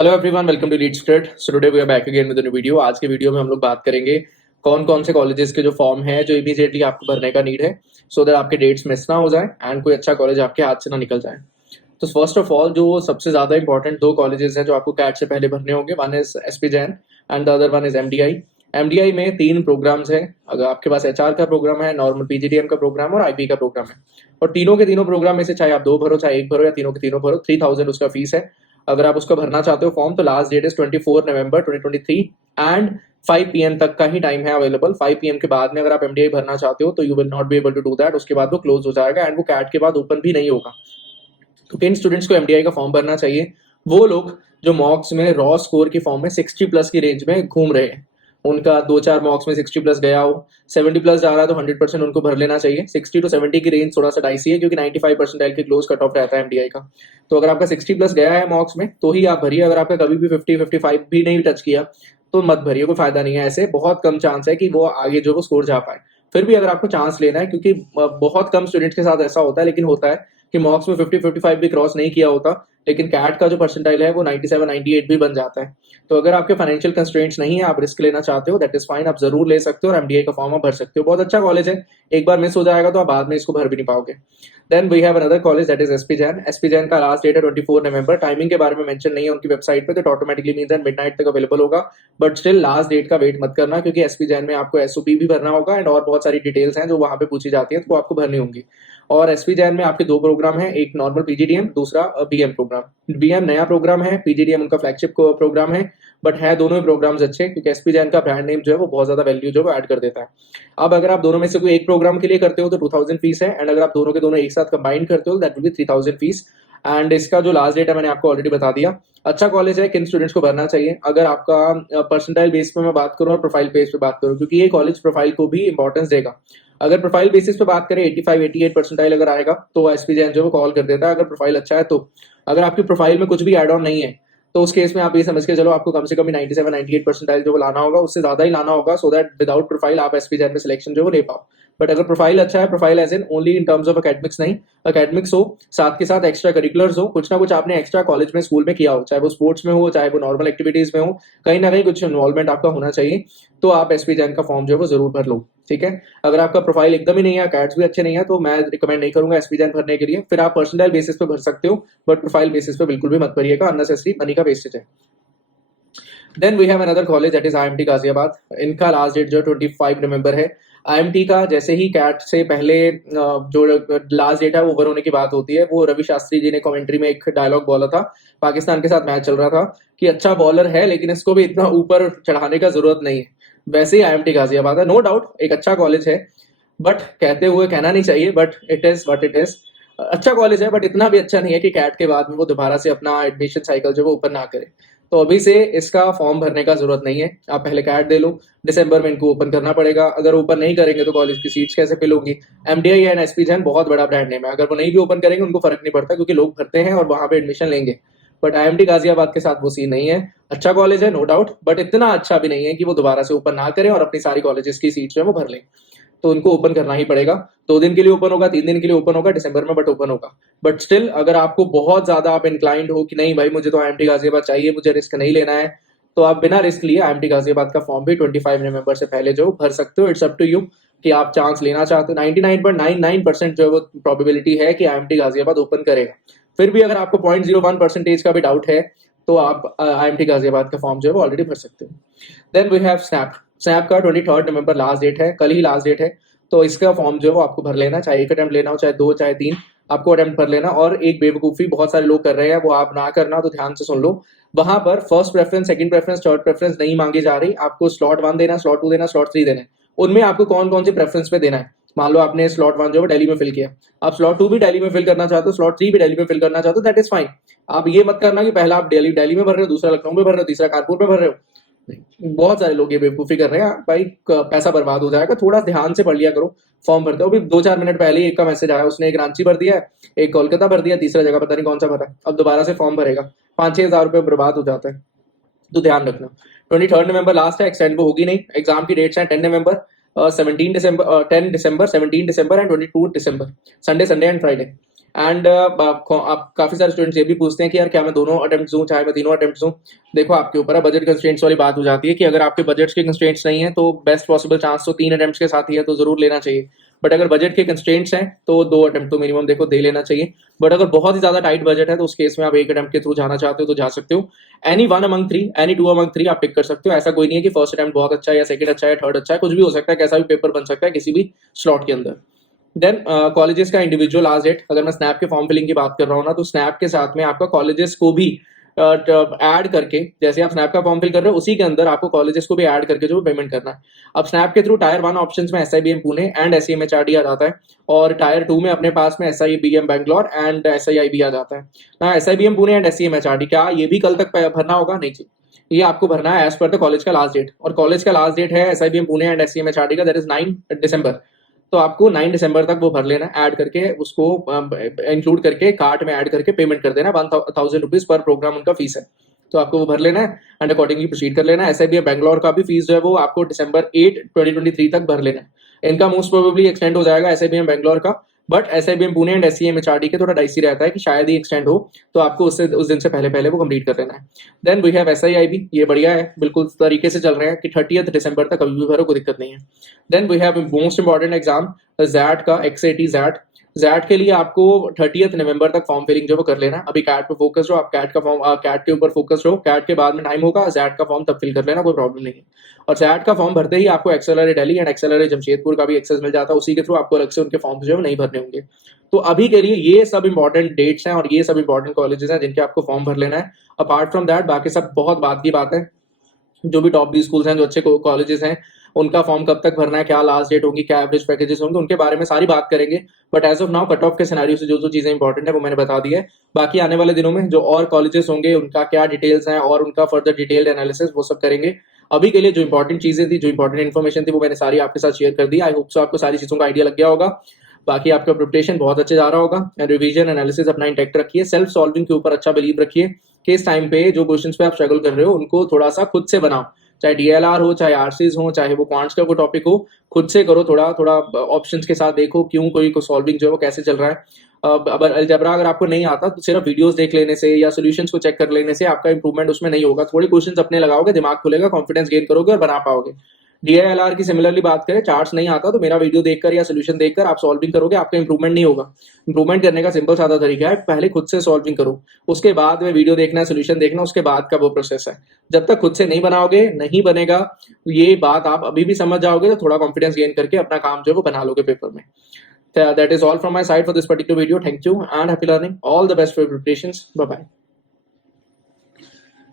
Hello everyone, welcome to Lead Straight. So today we are back again with a new video. आज के video में हम लोग बात करेंगे कौन कौन से कॉलेजेस के जो फॉर्म है जो इमीडिएटली आपको भरने का नीड है, सो दैट आपके डेट्स मिस ना हो जाए एंड कोई अच्छा कॉलेज आपके हाथ से ना निकल जाए। तो फर्स्ट ऑफ ऑल जो सबसे ज्यादा इंपॉर्टेंट दो कॉलेजेस हैं जो आपको कैट से पहले भरने होंगे, one is SP Jain and the other one is MDI. MDI में तीन प्रोग्राम्स हैं। अगर आपके पास एचआर का प्रोग्राम है, नॉर्मल पीजीडीएम का प्रोग्राम और आईपी का प्रोग्राम है, और तीनों के तीनों प्रोग्राम में से चाहे आप दो भरो चाहे एक भरो या तीनों के तीनों भरो, 3000 उसका फीस है। अगर आप उसका भरना चाहते हो फॉर्म, तो last date is 24 November 2023 and 5 PM तक का ही टाइम है अवेलेबल। 5 PM के बाद में अगर आप एमडीआई भरना चाहते हो तो you will not be able to do that. उसके बाद वो क्लोज हो जाएगा एंड वो कैट के बाद ओपन भी नहीं होगा। तो किन स्टूडेंट्स को एमडीआई का फॉर्म भरना चाहिए? वो लोग जो मॉक्स में रॉ स्कोर की फॉर्म में 60+ की रेंज में घूम रहे हैं, उनका 2-4 मॉक्स में 60+ गया हो, 70+ जा रहा है तो 100% उनको भर लेना चाहिए। 60 to 70 की रेंज थोड़ा सा डाइसी है क्योंकि 95% के क्लोज कट ऑफ रहता है एमडीआई का। तो अगर आपका 60+ गया है मॉक्स में तो ही आप भरिए। अगर आपका कभी भी 50-55 भी नहीं टच किया तो मत भरिए, कोई फायदा नहीं है। ऐसे बहुत कम चांस है कि वो आगे जो वो स्कोर जा पाए। फिर भी अगर आपको चांस लेना है, क्योंकि बहुत कम स्टूडेंट्स के साथ ऐसा होता है, लेकिन होता है कि मॉक्स में 50-55 भी क्रॉस नहीं किया होता, लेकिन कैट का जो परसेंटाइल है वो 97-98 भी बन जाता है। तो अगर आपके फाइनेंशियल कंस्ट्रेंट्स नहीं है, आप रिस्क लेना चाहते हो, दैट इज फाइन, आप जरूर ले सकते हो और एमडीआई का फॉर्म आप भर सकते हो। बहुत अच्छा कॉलेज है, एक बार मिस हो जाएगा तो आप बाद में इसको भर भी नहीं पाओगे। Then we have another college that is SP Jain. SP Jain का लास्ट डेट है 24 नवंबर। टाइमिंग के बारे में मेंशन नहीं है उनकी वेबसाइट पे, तो ऑटोमेटिकली मीन दैट मिडनाइट तक अवेलेबल होगा। बट स्टिल लास्ट डेट का वेट मत करना, क्योंकि एसपी जैन में आपको एसओपी भी भरना होगा एंड और बहुत सारी डिटेल्स हैं जो वहां पे पूछी जाती है, तो वो आपको भरनी होंगी। और एसपी जैन में आपके दो प्रोग्राम है, एक नॉर्मल पीजीडीएम, दूसरा बीएम प्रोग्राम। बीएम नया प्रोग्राम है, पीजीडीएम उनका फ्लैगशिप प्रोग्राम है, बट है दोनों ही प्रोग्राम्स अच्छे, क्योंकि एसपी जैन का ब्रांड नेम जो है वो बहुत ज्यादा वैल्यू जो है ऐड कर देता है। अब अगर आप दोनों में से कोई एक प्रोग्राम के लिए करते हो तो 2000 फीस है, एंड अगर आप दोनों के दोनों एक साथ कंबाइन करते हो that will be 3000 fees. And इसका जो लास्ट डेट है मैंने आपको ऑलरेडी बता दिया। अच्छा कॉलेज है, किन स्टूडेंट्स को भरना चाहिए? अगर आपका परसेंटाइल बेस पे मैं बात करूं और प्रोफाइल बेस पे बात करूं, क्योंकि ये कॉलेज प्रोफाइल को भी इंपॉर्टेंस देगा। अगर प्रोफाइल बेसिस पे बात करें 85-88 परसेंटाइल अगर आएगा तो एसपी जैन जो कॉल कर देता है, अगर प्रोफाइल अच्छा है तो। अगर आपकी प्रोफाइल में कुछ भी एड ऑन नहीं है तो उस केस में आप ये समझ के चलो आपको कम से कम 97-98 परसेंटाइल जो लाना होगा, उससे ज्यादा ही लाना होगा, सो दैट विदाउट प्रोफाइल आप एसपी जैन में सिलेक्शन जो ले पाओ। बट अगर प्रोफाइल अच्छा है, profile as in only in terms of academics नहीं, अकेडमिक्स हो, साथ के साथ एक्स्ट्रा करिकुलर्स हो, कुछ ना कुछ आपने एक्स्ट्रा कॉलेज में स्कूल में किया हो, चाहे वो स्पोर्ट्स में हो चाहे वो नॉर्मल एक्टिविटीज में हो, कहीं ना कहीं कुछ इन्वॉल्वमेंट आपका होना चाहिए, तो आप एसपी जैन का फॉर्म जो है वो जरूर भर लो। ठीक है। अगर आपका प्रोफाइल एकदम ही नहीं है, कैट्स भी अच्छे नहीं है, तो मैं रिकमेंड नहीं करूंगा एसपी जैन भरने के लिए। फिर आप पर्सनल बेसिस पे भर सकते हो, बट प्रोफाइल बेसिस पे बिल्कुल भी मत भरिएगा, अननेसेसरी मनी का वेस्टेज है। Then we have another college that is IMT Ghaziabad. इनका लास्ट डेट जो 25 नवंबर है। आईएमटी का जैसे ही कैट से पहले जो लास्ट डेट है वो ओवर होने की बात होती है, वो रवि शास्त्री जी ने कमेंट्री में एक डायलॉग बोला था, पाकिस्तान के साथ मैच चल रहा था, कि अच्छा बॉलर है लेकिन इसको भी इतना ऊपर चढ़ाने का जरूरत नहीं है। वैसे ही आईएमटी गाजियाबाद है, नो डाउट एक अच्छा कॉलेज है, बट कहते हुए कहना नहीं चाहिए, but it is what it is. अच्छा कॉलेज है, बट इतना भी अच्छा नहीं है कि कैट के बाद में वो दोबारा से अपना एडमिशन साइकिल जो वो ऊपर ना करे। तो अभी से इसका फॉर्म भरने का जरूरत नहीं है, आप पहले कैट दे लो। दिसंबर में इनको ओपन करना पड़ेगा, अगर ओपन नहीं करेंगे तो कॉलेज की सीट्स कैसे फिल होंगी? एमडीआई एंड एसपी जैन बहुत बड़ा ब्रांड नेम है, अगर वो नहीं भी ओपन करेंगे उनको फर्क नहीं पड़ता, क्योंकि लोग भरते हैं और वहां पे एडमिशन लेंगे। बट आईएमटी गाजियाबाद के साथ वो सीन नहीं है। अच्छा कॉलेज है नो डाउट, बट इतना अच्छा भी नहीं है कि वो दोबारा से ओपन ना करें और अपनी सारी कॉलेजेस की सीट्स जो है वो भर लें। तो उनको ओपन करना ही पड़ेगा। 2 दिन के लिए ओपन होगा, 3 दिन के लिए ओपन होगा दिसंबर में, बट ओपन होगा। बट स्टिल अगर आपको बहुत ज्यादा आप इंक्लाइंड हो कि नहीं भाई मुझे तो आईएमटी गाजियाबाद चाहिए, मुझे रिस्क नहीं लेना है, तो आप बिना रिस्क लिए आईएमटी गाजियाबाद का फॉर्म भी 25 नवंबर से पहले जो भर सकते हो। इट्स अप टू यू कि आप चांस लेना चाहते हो। 99.99% जो है वो प्रोबेबिलिटी है कि आईएमटी गाजियाबाद ओपन करेगा। फिर भी अगर आपको 0.01% का भी डाउट है तो आप आईएमटी गाजियाबाद का फॉर्म जो है वो ऑलरेडी भर सकते हो। Then we have SNAP. SNAP का 23 नवंबर लास्ट डेट है, कल ही लास्ट डेट है। तो इसका फॉर्म जो है वो आपको भर लेना, चाहे एक अटेम्प्ट लेना हो चाहे 2 चाहे 3, आपको अटेम्प्ट भर लेना। और एक बेवकूफी बहुत सारे लोग कर रहे हैं, वो आप ना करना, तो ध्यान से सुन लो। वहां पर first preference, second preference, third preference नहीं मांगी जा रही, आपको स्लॉट 1 देना, स्लॉट 2 देना, स्लॉट 3 देना है। उनमें आपको कौन कौन सी प्रेफरेंस पे देना है? मान लो आपने स्लॉट 1 जो है दिल्ली में फिल किया, आप स्लॉट 2 भी दिल्ली में फिल करना चाहते हो, स्लॉट 3 भी दिल्ली में फिल करना चाहते हो, दैट इज फाइन। आप ये मत करना कि पहला आप दिल्ली में भर रहे हो, दूसरा लखनऊ में भर रहे हो, तीसरा कानपुर में भर रहे हो। बहुत सारे लोग ये बेवकूफी कर रहे हैं भाई, पैसा बर्बाद हो जाएगा। थोड़ा ध्यान से पढ़ लिया करो फॉर्म भरते हो। अभी 2-4 मिनट पहले ही एक का मैसेज आया, उसने एक रांची भर दिया है, एक कोलकाता भर दिया, तीसरा जगह पता नहीं कौन सा भरा, अब दोबारा से फॉर्म भरेगा, 5-6 हजार रुपये बर्बाद हो जाता है। तो ध्यान रखना। 23 नवंबर लास्ट है, एक्सटेंड वो होगी नहीं। एग्जाम की डेट्स हैं 10 नवंबर, 17 दिसंबर, 10 दिसंबर, 17 दिसंबर एंड 22 दिसंबर, संडे एंड फ्राइडे। एंड आप काफी सारे स्टूडेंट्स ये भी पूछते हैं कि यार क्या मैं दोनों अटेम्प्ट दूं चाहे मैं तीनों अटेम्प्ट दूं। देखो आपके ऊपर है, बजट कंस्ट्रेंट्स वाली बात हो जाती है कि अगर आपके बजट के कंस्ट्रेंट्स नहीं है तो बेस्ट पॉसिबल चांस तो 3 अटेम्प्ट्स के साथ ही है, तो जरूर लेना चाहिए। बट अगर बजट के कंस्ट्रेंट्स हैं तो 2 अटेम्प्ट तो मिनिमम देखो दे लेना चाहिए। बट अगर बहुत ही ज्यादा टाइट बजट है तो उस केस में आप 1 अटेम्प्ट के थ्रू जाना चाहते हो तो जा सकते हो। एनी 1 अमंग 3, एनी 2 अमंग 3 आप पिक कर सकते हो। ऐसा कोई नहीं है कि फर्स्ट अटेम्प्ट बहुत अच्छा है या सेकंड अच्छा है थर्ड अच्छा है, कुछ भी हो सकता है, कैसा भी पेपर बन सकता है किसी भी स्लॉट के अंदर। देन कॉलेजेस का इंडिविजुअल लास्ट डेट, अगर मैं स्नैप के फॉर्म फिलिंग की बात कर रहा हूँ ना, तो स्नैप के साथ में आपका कॉलेजेस को भी ऐड करके, जैसे आप स्नैप का फॉर्म फिल कर रहे हो उसी के अंदर आपको कॉलेजेस को भी ऐड करके जो पेमेंट करना है। अब स्नैप के थ्रू टायर 1 ऑप्शन में SIBM पुणे एंड SEMHRD आ जाता है, और टायर 2 में अपने पास में SIBM बैंगलोर एंड SIIB आ जाता है ना। SIBM पुणे एंड SEMHRD क्या ये भी कल तक भरना होगा? नहीं जी, ये आपको भरना है एज पर द कॉलेज का लास्ट डेट, और कॉलेज का लास्ट डेट है SIBM पुणे एंड SEMHRD का, दैट इज 9 दिसंबर। तो आपको 9 दिसंबर तक वो भर लेना, ऐड करके उसको इंक्लूड करके कार्ट में ऐड करके पेमेंट कर देना। 1,000 रुपीज पर प्रोग्राम उनका फीस है, तो आपको वो भर लेना है एंड अकॉर्डिंगली प्रोसीड कर लेना है। SIBM बैंगलोर का भी फीस जो है वो आपको December 8, 2023 तक भर लेना है। इनका मोस्ट प्रोबेबली एक्सटेंड हो जाएगा SIBM बैंगलोर का, but SIBM Pune and SEMHRD के थोड़ा डाइसी रहता है कि शायद ही एक्सटेंड हो, तो आपको उससे उस दिन से पहले पहले वो कंप्लीट कर लेना है। देन वी हैव SIIB, ये बढ़िया है, बिल्कुल तरीके से चल रहे हैं कि 30 दिसंबर तक कभी भी भरो, कोई दिक्कत नहीं है। Then we have most important exam XAT का, XAT जैट। जैट के लिए आपको 30 नवंबर तक फॉर्म फिलिंग जो वो कर लेना है। अभी कैट पे फोकस रहो, आप कैट का फॉर्म कैट के ऊपर फोकस रहो, कैट के बाद में टाइम होगा, जैट का फॉर्म तब फिल कर लेना, कोई प्रॉब्लम नहीं है। और जैट का फॉर्म भरते ही आपको XLRA Delhi and XLRA Jamshedpur का भी एक्सेस मिल जाता है, उसी के थ्रू आपको अलग से उनके फॉर्म जो है नहीं भरने होंगे। तो अभी के लिए ये सब इंपॉर्टेंट डेट्स हैं और ये सब इंपॉर्टेंट कॉलेजेस हैं जिनके आपको फॉर्म भर लेना है। अपार्ट फ्रॉम दैट बाकी सब बहुत बात की बात है। जो भी टॉप 20 स्कूल्स हैं, जो अच्छे कॉलेजेस हैं, उनका फॉर्म कब तक भरना है, क्या लास्ट डेट होगी, क्या एवरेज पैकेजेस होंगे, उनके बारे में सारी बात करेंगे। But as of now cut off के सिनेरियो से जो जो चीजें इंपॉर्टेंट है वो मैंने बता दी है। बाकी आने वाले दिनों में जो और कॉलेजेस होंगे उनका क्या डिटेल्स हैं और उनका फर्दर डिटेल्ड एनालिसिस वो सब करेंगे। अभी के लिए जो इंपॉर्टेंट चीजें थी, जो इंपॉर्टेंट इन्फॉर्मेशन थी, वो मैंने सारी आपके साथ शेयर कर दी। आई होप सो आपको सारी चीजों का आइडिया लग गया होगा। बाकी आपका प्रिपरेशन बहुत अच्छे जा रहा होगा एंड रिवीजन एनालिसिस अपना इंटैक्ट रखिए, सेल्फ सॉल्विंग के ऊपर अच्छा बिलीव रखिए कि इस टाइम पे जो क्वेश्चंस पे आप स्ट्रगल कर रहे हो उनको थोड़ा सा खुद से बनाओ, चाहे DLR हो, चाहे RCs हो, चाहे वो क्वांट्स का कोई टॉपिक हो, खुद से करो, थोड़ा थोड़ा ऑप्शंस के साथ देखो क्यों कोई को सॉल्विंग जो है वो कैसे चल रहा है। अब अलजेब्रा अगर आपको नहीं आता तो सिर्फ वीडियोस देख लेने से या सॉल्यूशंस को चेक कर लेने से आपका इंप्रूवमेंट उसमें नहीं होगा। थोड़े क्वेश्चंस अपने लगाओगे, दिमाग खुलेगा, कॉन्फिडेंस गेन करोगे और बना पाओगे। DLR की सिमिलरली बात करें, चार्ट्स नहीं आता तो मेरा वीडियो देखकर या सोल्यूशन देखकर आप सॉल्विंग करोगे, आपका इंप्रूवमेंट नहीं होगा। इंप्रूवमेंट करने का सिंपल सादा तरीका है, पहले खुद से सॉल्विंग करो, उसके बाद में वीडियो देखना, सोल्यूशन देखना, उसके बाद का वो प्रोसेस है। जब तक खुद से नहीं बनाओगे नहीं बनेगा। ये बात आप अभी भी समझ जाओगे तो थोड़ा कॉन्फिडेंस गेन करके अपना काम जो है वो बना लोगे पेपर में। That is all from my side for this particular video. Thank you and happy learning, all the best for preparations, bye bye.